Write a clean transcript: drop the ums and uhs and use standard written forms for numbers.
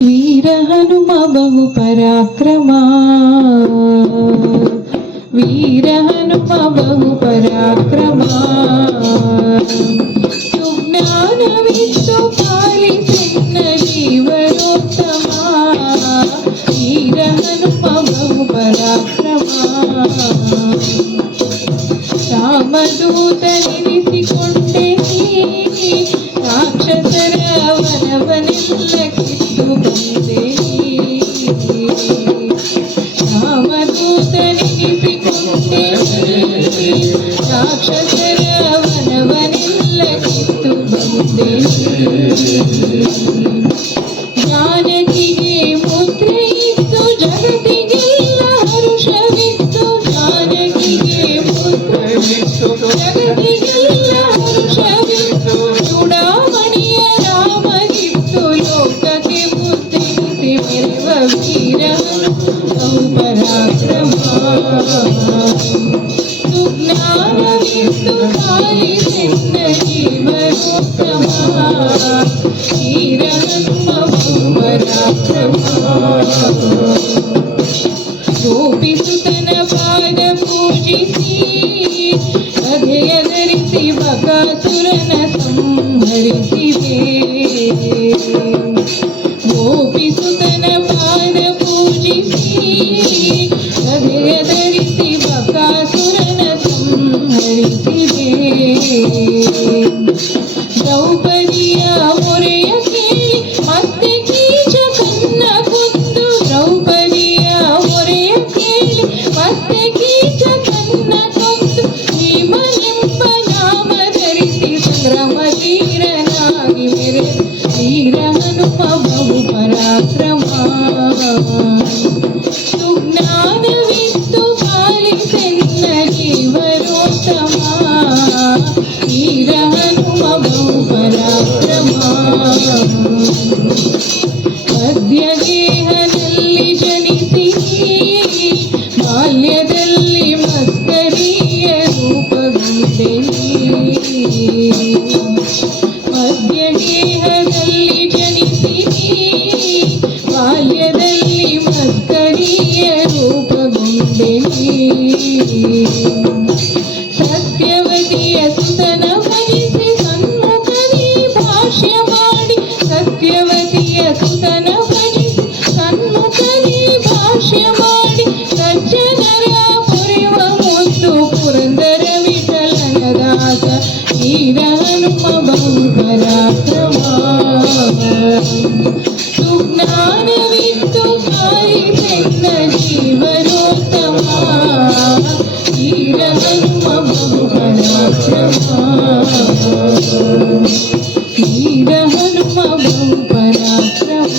वीर हनुम बहु पराक्रमा, वीर हनुम बहु पराक्रमा, सुज्ञानवित्तु पालिसिन्न जीवरोत्तमा, वीर हनुम बहु पराक्रमा, ರಾಮದೂತನೆನಿಸಿಕೊಂಡೆ ರಾಕ್ಷಸರ ವನವನೆಲ್ಲ ಕಿತ್ತು ಬಂದೆ, ರಾಮದೂತನೆನಿಸಿಕೊಂಡೆ ರಾಕ್ಷಸರ ವನವನೆಲ್ಲ ಕಿತ್ತು ಬಂದೆ, ಜಾನಕಿಗೆ ಮುದ್ರೆ ಇತ್ತು ಜಗತ್ತಿಗೆಲ್ಲ ಹರುಷವಿತ್ತು, ಜಾನಕಿಗೆ ಮುದ್ರೆ ಜಗತ್ತಿಗೆಲ್ಲ ಹರುಷವಿತ್ತು, ಚೂಡಾಮಣಿಯ ರಾಮಗಿತ್ತು ಲೋಕಕ್ಕೆ ಬುದ್ಧಿಸಿ ಮೆರೆವ ವೀರ ಬಹು ಪರಾಕ್ರಮ, ಸುಜ್ಞಾನವಿತ್ತು ಪಾಲಿಸಿನ್ನ ಜೀವನೋತ್ತಮ, ವೀರ ಹನುಮ ಬಹು ಪರಾಕ್ರಮ, ಗೋಪಿಸುತನ ಪಾದ ಪೂಜಿಸಿ ಅಧೆಯ ಧರಿಸಿ ಬಕಾಸುರನ ಸಂಹರಿಸಿದೆ, ಗೋಪಿಸುತನ ಪಾದ ಪೂಜಿಸಿ ಅಧೆಯ ಧರಿಸಿ ಬಕಾಸುರನ ಸಂಹರಿಸಿದೆ, ದ್ರೌಪದಿಯ ಮೊರೆಯ ಕೇಳಿ ಮತ್ತೆ ಕೀಚಕನ್ನ ಕೊಂದು, ದ್ರೌಪದಿಯ ಮೊರೆಯ ಕೇಳಿ ಮತ್ತೆ ಕೀಚಕನ್ನ ಕೊಂದು, ಭೀಮನೆಂಬ ನಾಮ ಧರಿಸಿ ಸಂಗ್ರಾಮ ಧೀರನಾಗಿ ಮೆರೆ ವೀರ ಹನುಮ ಬಹು ಪರಾಕ್ರಮ, ಸುಜ್ಞಾನವಿತ್ತು ಪಾಲಿಸೆನ್ನ ಜೀವನೋತ್ತಮ, ವೀರ ಹನುಮ ಬಹು ಪರಾಕ್ರಮ, ಮಧ್ಯಗೇಹದಲ್ಲಿ ಜನಿಸಿ ಬಾಲ್ಯದಲ್ಲಿ ಮಸ್ಕರಿಯ ರೂಪಗೊಂಡೆ, ಮಧ್ಯಗೇಹದಲ್ಲಿ ಜನಿಸಿ ಬಾಲ್ಯದಲ್ಲಿ ಮಸ್ಕರಿಯ ರೂಪಗೊಂಡೆ, ಸತ್ಯವತಿಯ ಸುತನ ಭಜಿಸಿ ಸನ್ಮುಖದಿ ಭಾಷ್ಯ ಮಾಡಿ, ಸತ್ಯವತಿಯ ಸುತನ ಭಜಿಸಿ ಸನ್ಮುಖದಿ ಭಾಷ್ಯ ಮಾಡಿ, ಸಜ್ಜನರ ಪೊರೆವ ಮುದ್ದು ಪುರಂದರ ವಿಠಲನ ದಾಸ, ವೀರ ಹನುಮ ಬಹು ಪರಾಕ್ರಮ, ಸುಜ್ಞಾನವಿತ್ತು ಪಾಲಿಸೆನ್ನ ಜೀವನೋತ್ತಮ, ವೀರ ಹನುಮ ಬಹು ಪರಾಕ್ರಮ, ವೀರ ಹನುಮ ಬಹು ಪರಾಕ್ರಮ.